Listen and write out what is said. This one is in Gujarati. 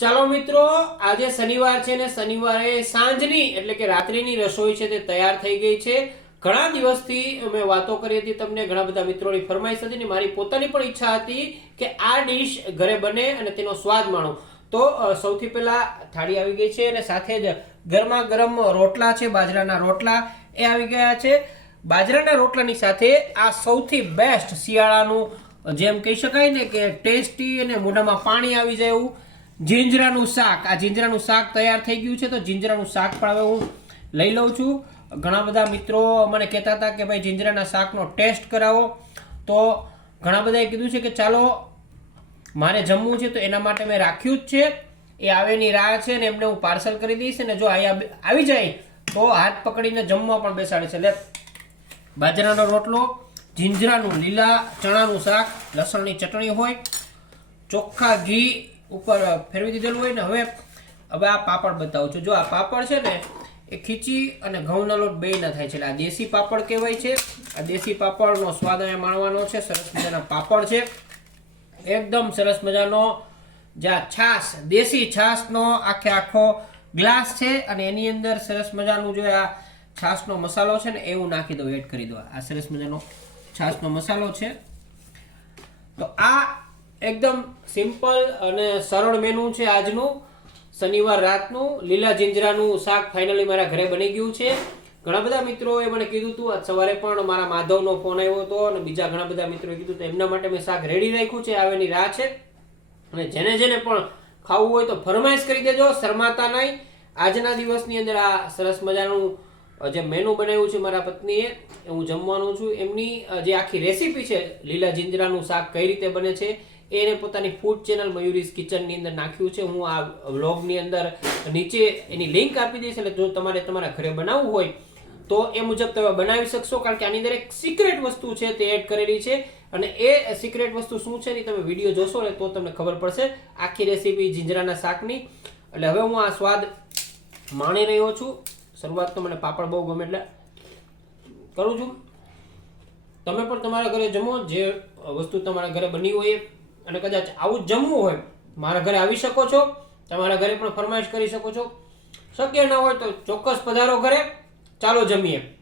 ચાલો મિત્રો, આજે શનિવાર છે ને શનિવારે સાંજની, એટલે કે રાત્રિની રસોઈ છે તે તૈયાર થઈ ગઈ છે. ઘણા દિવસથી અમે વાતો કરી હતી તમને, ઘણા બધા મિત્રોની ફરમાઈશ હતી ને મારી પોતાની પણ ઈચ્છા હતી કે આ ડીશ ઘરે બને અને તેનો સ્વાદ માણો. તો સૌથી પહેલા થાળી આવી ગઈ છે અને સાથે જ ગરમા ગરમ રોટલા છે, બાજરાના રોટલા એ આવી ગયા છે. બાજરાના રોટલાની સાથે આ સૌથી બેસ્ટ શિયાળાનું, જેમ કહી શકાય ને કે ટેસ્ટી અને મોઢામાં પાણી આવી જાય એવું જીંજરાનું શાક. આ જીંજરાનું શાક તૈયાર થઈ ગયું છે, તો જીંજરાનું શાક પણ હવે હું લઈ લઉં છું. ઘણા બધા મિત્રો મને કહેતા હતા કે ભાઈ જીંજરાના શાકનો ટેસ્ટ કરાવો. તો ઘણા બધાએ કીધું છે કે ચાલો, મારે જમવું છે તો એના માટે મેં રાખ્યું જ છે. એ આવેની રાહ છે ને એમને હું પાર્સલ કરી દઈશ ને જો અહીંયા આવી જાય, તો હાથ પકડીને જમવા પણ બેસાડે છે. લે, બાજરાનો રોટલો, જીંજરાનું લીલા ચણાનું શાક, લસણની ચટણી હોય, ચોખ્ખા ઘી ઉપર ફેરવી દીધેલું હોય ને, હવે હવે આ પાપડ બતાવું છું. જો આ પાપડ છે ને, એ ખીચી અને ઘઉંના લોટ બે ના થાય છે. એટલે આ દેશી પાપડ કહેવાય છે. આ દેશી પાપડનો સ્વાદ અહીંયા માણવાનો છે. સરસ મજાના પાપડ છે. એકદમ સરસ મજાનો જે આ છાશ, દેશી છાશનો આખે આખો ગ્લાસ છે અને એની અંદર સરસ મજાનું જો આ છાશનો મસાલો છે ને, એવું નાખી દો એડ કરી દો આ સરસ મજાનો છાશનો મસાલો છે. તો આ એકદમ સિમ્પલ અને સરળ મેનુ છે આજનું. શનિવાર રાતનું, લીલા જીંજરાનું શાક ફાઇનલી મારા ઘરે બની ગયું છે. ઘણા બધા મિત્રોએ મને કીધું હતું આજ સવારે પણ મારા માધવનો ફોન આવ્યો હતો અને બીજા ઘણા બધા મિત્રોએ કીધું હતું એમના માટે મેં શાક રેડી રાખ્યું છે, આવેની રાહ છે. અને જેને જેને પણ ખાવું હોય તો ફરમાઈશ કરી દેજો, શરમાતા નહીં. આજના દિવસની અંદર આ સરસ મજાનું જે મેનુ બનાવ્યું છે મારા પત્નીએ હું જમવાનું છું. એમની જે આખી રેસીપી છે, લીલા જીંજરાનું શાક કઈ રીતે બને છે, એને પોતાની ફૂડ ચેનલ મયુરીસ કિચનની અંદર નાખ્યું છે. હું આ વ્લોગની અંદર નીચે એની લિંક આપી દઈશ, એટલે જો તમારે તમારા ઘરે બનાવવું હોય, તો એ મુજબ તમે બનાવી શકશો, કારણ કે આની અંદર એક સિક્રેટ વસ્તુ છે તે એડ કરેલી છે. અને એ સિક્રેટ વસ્તુ શું છે એ તમે વીડિયો જોશો ને તો તમને ખબર પડશે આખી રેસીપી જીંજરાના શાકની. એટલે હવે હું આ સ્વાદ માણી રહ્યો છું. શરૂઆત તો મને પાપડ બહુ ગમે એટલે કરું છું. તમે પણ તમારા ઘરે જમો, જે વસ્તુ તમારા ઘરે બની હોય અને કદાચ આવું જમવું હોય, મારા ઘરે આવી શકો છો, તમારા ઘરે પણ ફરમાઈશ કરી શકો છો. શક્ય ન હોય તો ચોક્કસ પધારો ઘરે. ચાલો જમીએ.